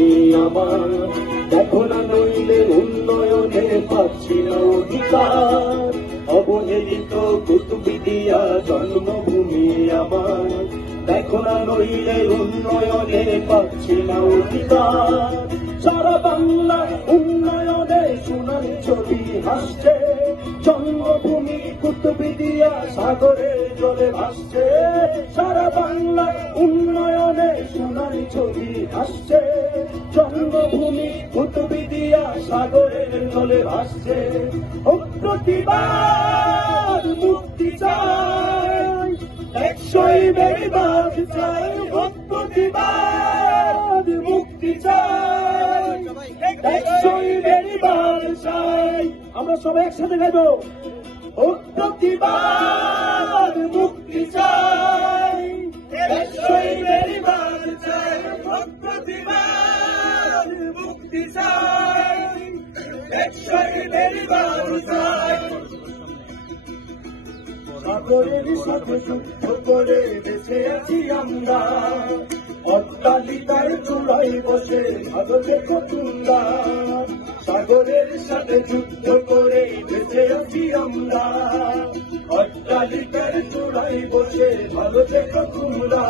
জন্মভূমি আমার, দেখো না নইলে উন্নয়নে পাচ্ছি না অধিকার। অবহেলিত কুতুবদিয়া জন্মভূমি আমার, দেখো না নইলে উন্নয়নে পাচ্ছি না অধিকার। সারা বাংলা উন্নয়নে সোনার ছবি হাসছে, জন্মভূমি কুতুবদিয়া সাগরে জলে ভাসছে। সারা বাংলা উন্নয়নে সোনার ছবি হাসছে, জন্মভূমি কুতুবদিয়া সাগরে জলে ভাসছে। ও প্রতিবাদ মুক্তি চাই, একশোই বেড়িবাদ চাই। ও প্রতিবাদ মুক্তি চাই, একশোই বেড়িবাদ চাই। আমরা সবাই একসাথে গাইব। ও প্রতিবাদ মুক্তি চাই, একশোই বেড়িবাদ চাই। ও প্রতিবাদ মুক্তি চাই, একশোই বেড়িবাদ চাই। সাগরের সাথে যুদ্ধ করে বেঁচে আছি আমরা, অট্টালিকার চূড়ায় বসে ভারতে কতুন্দা। সাগরের সাথে যুদ্ধ করে বেঁচে আছি আমরা, অট্টালিকার চূড়ায় বসে ভারতে কতুন্দা।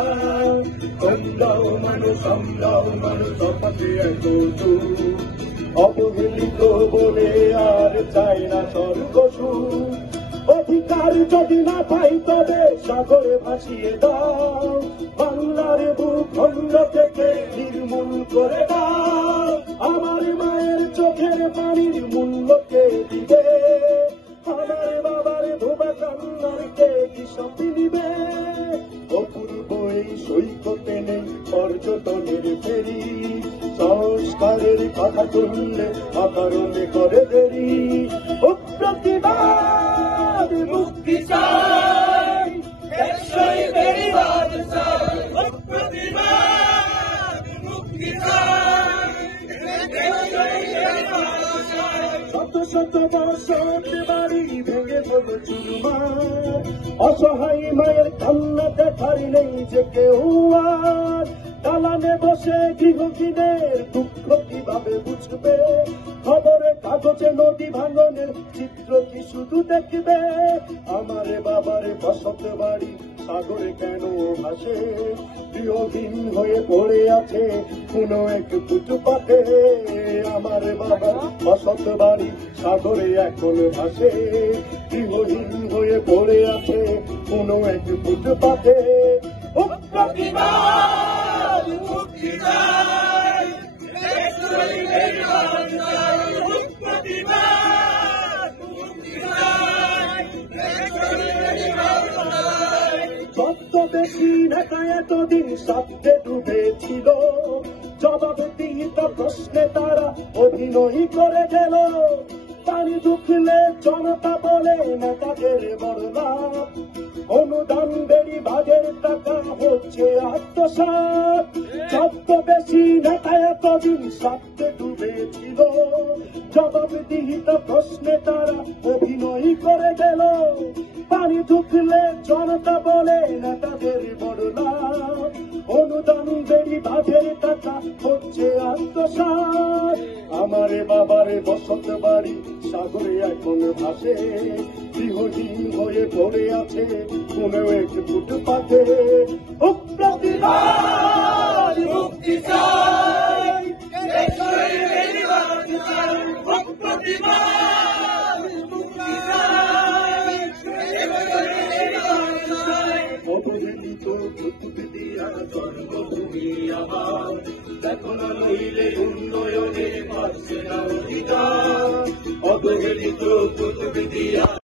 তোমরাও মানুষ আমরাও মানুষ, তফাতে এত দূর। অবহেলিত বলে আর চাই না স্বর্গসুখ, অধিকার যদি না পাই তবে সাগরে ভাসিয়ে দাও। বাংলার ভূখণ্ড থেকে নির্মূল করে দাও। আমার মায়ের চোখের পানির মূল্যকে দিবে, আমার বাবার ধোবা কান্নারকে কি সঙ্গে নিবে। অপূর্ব এই সৈকতে নেই পর্যটনের ফেরি, সংস্কারের কথা তুললে অকারণে করে দেরি। ও প্রতিবাদ মুক্তি চাই, একশোই বেড়িবাদ চাই। ও প্রতিবাদ মুক্তি চাই, একশোই বেড়িবাদ চাই। শত শত বছর বাড়ি ভেঙে পড়ে চুরমার, অসহায় মায়ের কান্না দেখার নেই যে কেউ আর। দালানে বসে গৃহহীনের দুঃখ কিভাবে বুঝবে, খবরে কাগজে নদী ভাঙনের চিত্র কি শুধু দেখবে। আমারে বাবারে বসত বাড়ি সাগরে কেন ভাসে, গৃহহীন হয়ে পড়ে আছে কোনো এক ফুটপাতে। আমার বাবা বসত বাড়ি সাগরে এখন ভাসে, গৃহহীন হয়ে পড়ে আছে কোনো এক ফুটপাতে। ও প্রতিবাদ মুক্তি চাই, একশোই বেড়িবাদ চাই। ও প্রতিবাদ মুক্তি চাই, একশোই বেড়িবাদ চাই। ছদ্মবেশী ঢাকা এতদিন স্বার্থে ডুবেছিল, জবাবদিহিত প্রশ্নে তারা অভিনয় করে গেল। পানি ঢুকলে জনতা বলে নেতাদের বড় লাভ, অনুদান বেড়িবাদের টাকা হচ্ছে আত্মসাৎ। ছদ্মবেশী নেতা এতদিন স্বার্থে ডুবেছিল, জবাবদিহিত প্রশ্নে তারা অভিনয় করে গেল। পানি ঢুকলে জনতা বলে নেতাদের বড় লাভ, অনুদান বেড়িবাদের টাকা হচ্ছে আত্মসাৎ। আমারে বাবারে বসত বাড়ি সাগরে এখন ভাসে, গৃহহীন হয়ে পড়ে আছে কোনো এক ফুটপাতে। ও প্রতিবাদ মুক্তি চাই, একশোই বেড়িবাদ চাই। ও প্রতিবাদ মুক্তি চাই, একশোই বেড়িবাদ চাই। অবহেলিত কুতুবদিয়া জন্মভূমি আমার, দেখো না নইলে উন্নয়নে পাচ্ছে না অধিকার। অবহেলিত কুতুবদিয়া